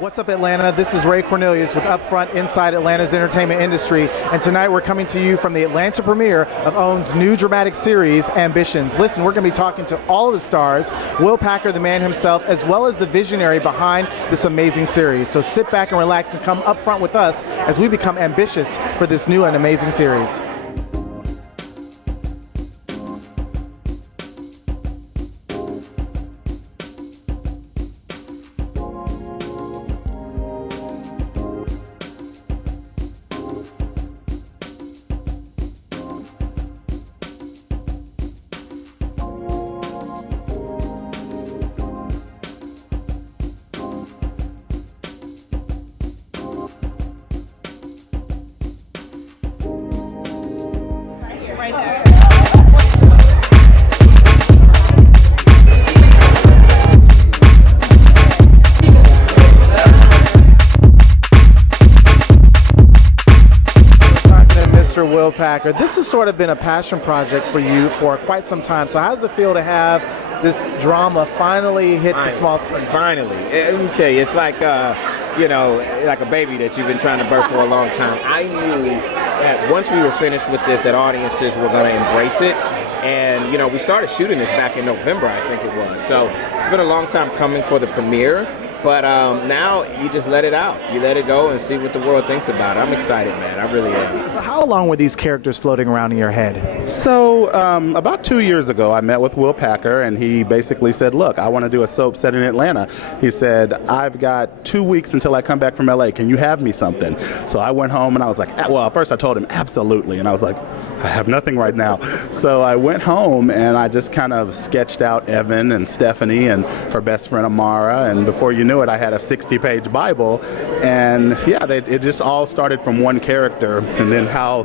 What's up, Atlanta? This is Ray Cornelius with UPFRONT inside Atlanta's entertainment industry, and tonight we're coming to you from the Atlanta premiere of OWN's new dramatic series, Ambitions. Listen, we're going to be talking to all of the stars, Will Packer, the man himself, as well as the visionary behind this amazing series. So sit back and relax and come up front with us as we become ambitious for this new and amazing series. Will Packer, this has sort of been a passion project for you for quite some time. So how does it feel to have this drama finally hit the small screen? Finally. Let me tell you, it's like, like a baby that you've been trying to birth for a long time. I knew that once we were finished with this, that audiences were going to embrace it. And, we started shooting this back in November, I think it was. So it's been a long time coming for the premiere. But now you just let it out. You let it go and see what the world thinks about it. I'm excited, man. I really am. So how long were these characters floating around in your head? So about 2 years ago, I met with Will Packer, and he basically said, look, I want to do a soap set in Atlanta. He said, I've got 2 weeks until I come back from LA. Can you have me something? So I went home, and I was like, well, first I told him, absolutely. And I was like, I have nothing right now. So I went home, and I just kind of sketched out Evan and Stephanie and her best friend Amara, and before you knew it, I had a 60-page Bible, and yeah, it just all started from one character, and then how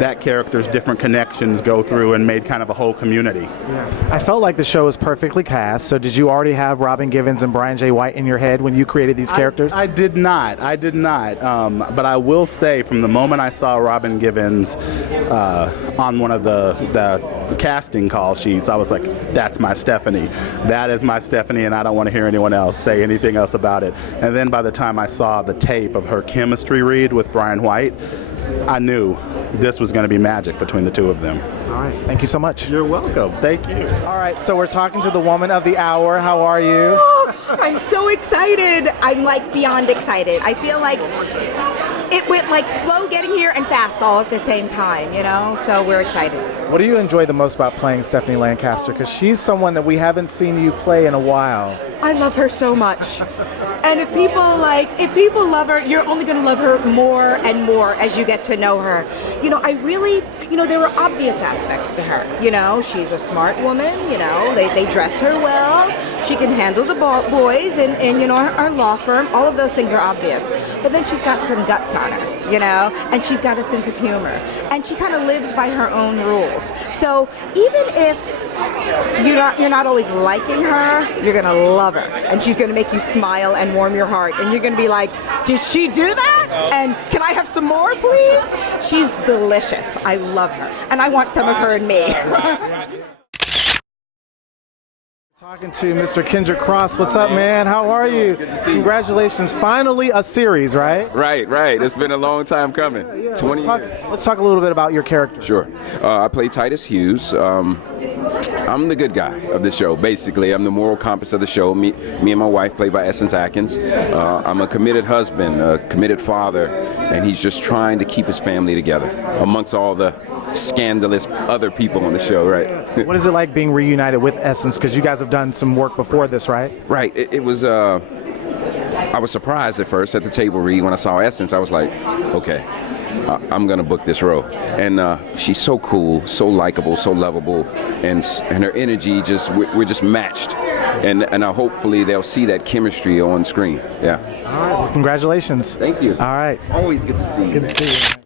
that character's different connections go through and made kind of a whole community. Yeah. I felt like the show was perfectly cast, so did you already have Robin Givens and Brian J. White in your head when you created these characters? I did not. But I will say, from the moment I saw Robin Givens on one of the casting call sheets, I was like, that's my Stephanie. That is my Stephanie, and I don't want to hear anyone else say anything else about it. And then by the time I saw the tape of her chemistry read with Brian White, I knew this was going to be magic between the two of them. All right. Thank you so much. You're welcome. Thank you. All right. So we're talking to the woman of the hour. How are you? Oh, I'm so excited. I'm like beyond excited. I feel like it went like slow getting here and fast all at the same time, so we're excited. What do you enjoy the most about playing Stephanie Lancaster? Because she's someone that we haven't seen you play in a while. I love her so much. And if people love her, you're only going to love her more and more as you get to know her. I really, there were obvious aspects to her. She's a smart woman, they dress her well. She can handle the boys and our law firm. All of those things are obvious. But then she's got some guts on her, and she's got a sense of humor. And she kind of lives by her own rules. So even if you're not always liking her, you're going to love her. And she's going to make you smile and warm your heart. And you're going to be like, did she do that? And can I have some more, please? She's delicious. I love her. And I want some of her in me. Talking to Mr. Kendrick Cross. What's up, man? How are you? Good to see you. Congratulations. Finally a series, right? Right. It's been a long time coming. Yeah. 20 years. Let's talk a little bit about your character. Sure. I play Titus Hughes. I'm the good guy of the show, basically. I'm the moral compass of the show. Me and my wife, played by Atkins. I'm a committed husband, a committed father, and he's just trying to keep his family together amongst all the scandalous other people on the show, right? What is it like being reunited with Essence? Because you guys have done some work before this, right? Right. It was, I was surprised at first at the table read when I saw Essence. I was like, okay, I'm going to book this role. And she's so cool, so likable, so lovable, and her energy, we're just matched. And hopefully they'll see that chemistry on screen. Yeah. All right. Well, congratulations. Thank you. All right. Always good to see you. Good to see you.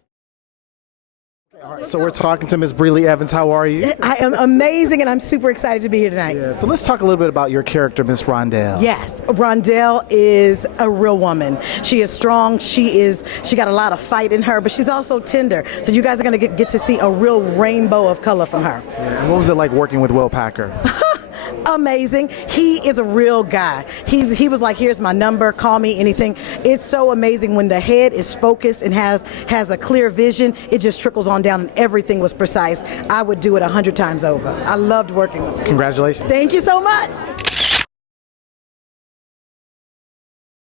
All right, so we're talking to Ms. Brely Evans. How are you? I am amazing, and I'm super excited to be here tonight. Yeah, so let's talk a little bit about your character, Miss Rondell. Yes, Rondell is a real woman. She is strong. She got a lot of fight in her, but she's also tender. So you guys are going to get to see a real rainbow of color from her. Yeah, and what was it like working with Will Packer? Amazing. He is a real guy. He was like, here's my number, call me anything. It's so amazing when the head is focused and has a clear vision. It just trickles on down, and everything was precise. I would do it 100 times over. I loved working with him. Congratulations. Thank you so much.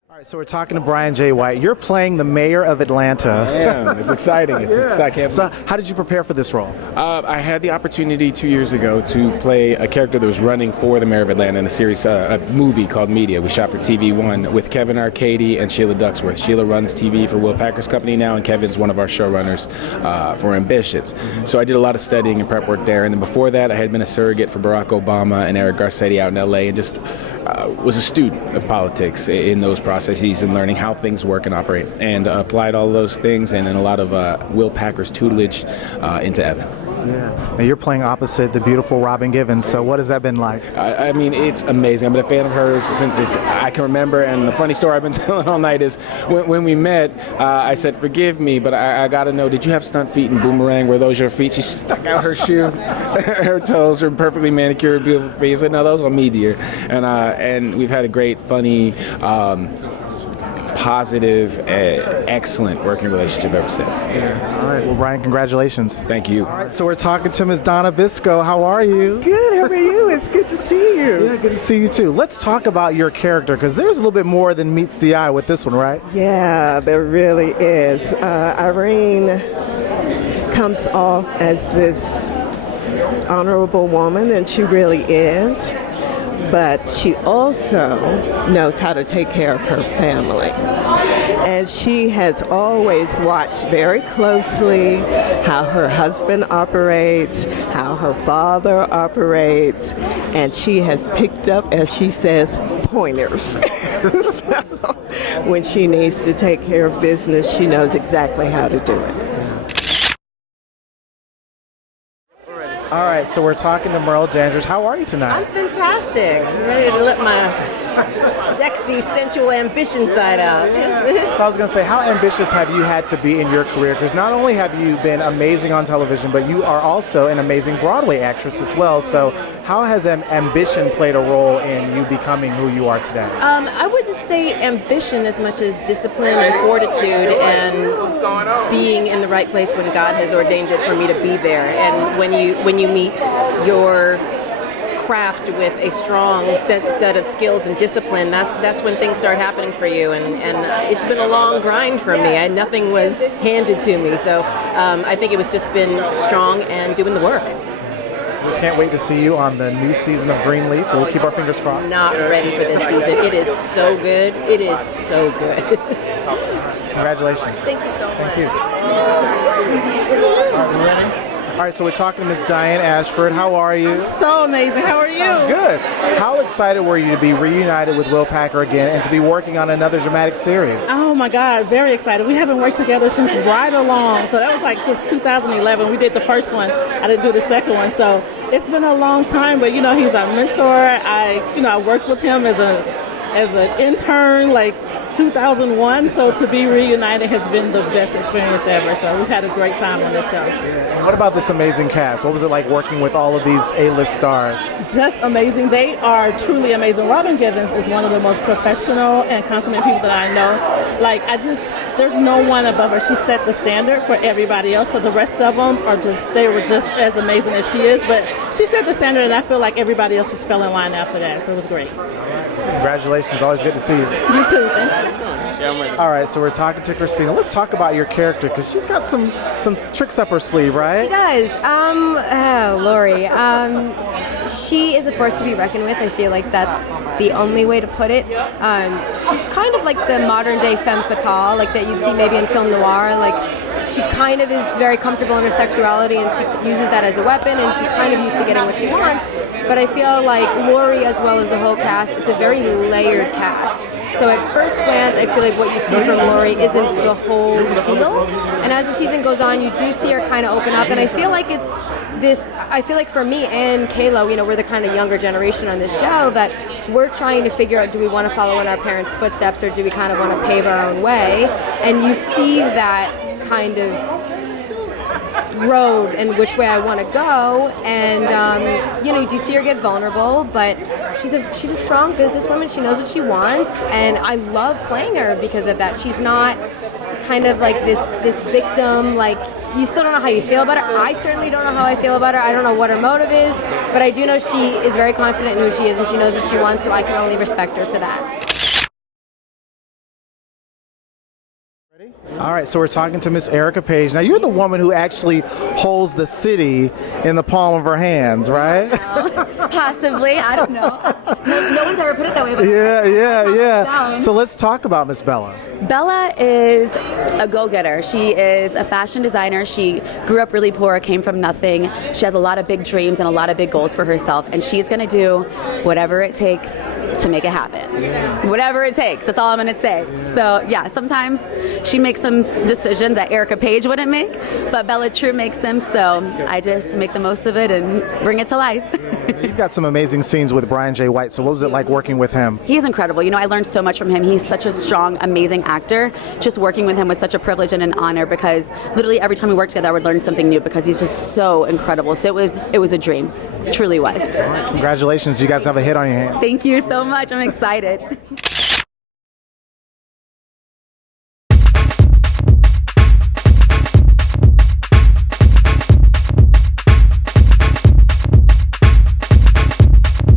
All right, so we're talking to Brian J. White. You're playing the mayor of Atlanta. Yeah, it's exciting. It's exciting. So how did you prepare for this role? I had the opportunity 2 years ago to play a character that was running for the mayor of Atlanta in a series, a movie called Media. We shot for TV One with Kevin Arcady and Sheila Ducksworth. Sheila runs TV for Will Packer's company now, and Kevin's one of our showrunners for Ambitious. So I did a lot of studying and prep work there. And then before that, I had been a surrogate for Barack Obama and Eric Garcetti out in LA, and just was a student of politics in those processes and learning how things work and operate, and applied all of those things and a lot of Will Packer's tutelage into Evan. Yeah. Now you're playing opposite the beautiful Robin Givens, so what has that been like? I mean, it's amazing. I've been a fan of hers since I can remember, and the funny story I've been telling all night is when we met, I said, forgive me, but I got to know, did you have stunt feet in Boomerang? Were those your feet? She stuck out her shoe, her toes, her perfectly manicured, beautiful feet. I said, no, those are me, dear. And we've had a great, funny, positive, excellent working relationship ever since. All right, well, Brian, congratulations. Thank you. All right, so we're talking to Ms. Donna Biscoe. How are you? Good, how are you? It's good to see you. Yeah, good to see you too. Let's talk about your character, because there's a little bit more than meets the eye with this one, right? Yeah, there really is. Irene comes off as this honorable woman, and she really is. But she also knows how to take care of her family. And she has always watched very closely how her husband operates, how her father operates, and she has picked up, as she says, pointers. So when she needs to take care of business, she knows exactly how to do it. All right, so we're talking to Merle Dandridge. How are you tonight? I'm fantastic. I'm ready to let my sexy, sensual ambition side out. So I was going to say, how ambitious have you had to be in your career? Because not only have you been amazing on television, but you are also an amazing Broadway actress as well. So how has ambition played a role in you becoming who you are today? I wouldn't say ambition as much as discipline and fortitude and being in the right place when God has ordained it for me to be there. And when you meet your craft with a strong set of skills and discipline, that's when things start happening for you. And it's been a long grind for me. Nothing was handed to me. So I think it was just been strong and doing the work. We can't wait to see you on the new season of Greenleaf. We'll keep our fingers crossed. Not ready for this season. It is so good. It is so good. Congratulations. Thank you so much. Thank you. All right, we ready? All right, so we're talking to Miss Diane Ashford. How are you? So amazing. How are you? Good. How excited were you to be reunited with Will Packer again and to be working on another dramatic series? Oh my God, very excited. We haven't worked together since Right Along. So that was like since 2011. We did the first one. I didn't do the second one. So it's been a long time, but he's our mentor. I worked with him as an intern, like 2001, so to be reunited has been the best experience ever. So we've had a great time on this show. And what about this amazing cast? What was it like working with all of these A-list stars? Just amazing. They are truly amazing. Robin Givens is one of the most professional and consummate people that I know. There's no one above her. She set the standard for everybody else. So the rest of them they were just as amazing as she is. But she set the standard, and I feel like everybody else just fell in line after that. So it was great. Congratulations. Always good to see you. You too. Thank you. All right, so we're talking to Christina. Let's talk about your character, because she's got some tricks up her sleeve, right? She does. Lori. She is a force to be reckoned with. I feel like that's the only way to put it. She's kind of like the modern day femme fatale, like that you'd see maybe in film noir. Like, she kind of is very comfortable in her sexuality, and she uses that as a weapon, and she's kind of used to getting what she wants. But I feel like Lori, as well as the whole cast, it's a very layered cast. So at first glance, I feel like what you see from Lori isn't the whole deal. And as the season goes on, you do see her kind of open up. And I feel like I feel like for me and Kayla, we're the kind of younger generation on this show that we're trying to figure out, do we want to follow in our parents' footsteps, or do we kind of want to pave our own way? And you see that kind of road and which way I want to go. And you do see her get vulnerable, but she's a strong businesswoman. She knows what she wants, and I love playing her because of that. She's not kind of like this victim, like you still don't know how you feel about her. I certainly don't know how I feel about her. I don't know what her motive is, but I do know she is very confident in who she is and she knows what she wants, so I can only respect her for that. All right, so we're talking to Miss Erica Page. Now, you're the woman who actually holds the city in the palm of her hands, right? Possibly, I don't know. No one's ever put it that way before. Yeah. So let's talk about Miss Bella. Bella is a go-getter. She is a fashion designer. She grew up really poor, came from nothing. She has a lot of big dreams and a lot of big goals for herself, and she's going to do whatever it takes to make it happen. Whatever it takes, that's all I'm going to say. So yeah, sometimes she makes some decisions that Erica Page wouldn't make, but Bella True makes them, so I just make the most of it and bring it to life. You've got some amazing scenes with Brian J. White, so what was it like working with him? He's incredible. I learned so much from him. He's such a strong, amazing actor. Just working with him was such a privilege and an honor because literally every time we worked together I would learn something new because he's just so incredible. So it was a dream. It truly was. All right, congratulations. You guys have a hit on your hands. Thank you so much. I'm excited.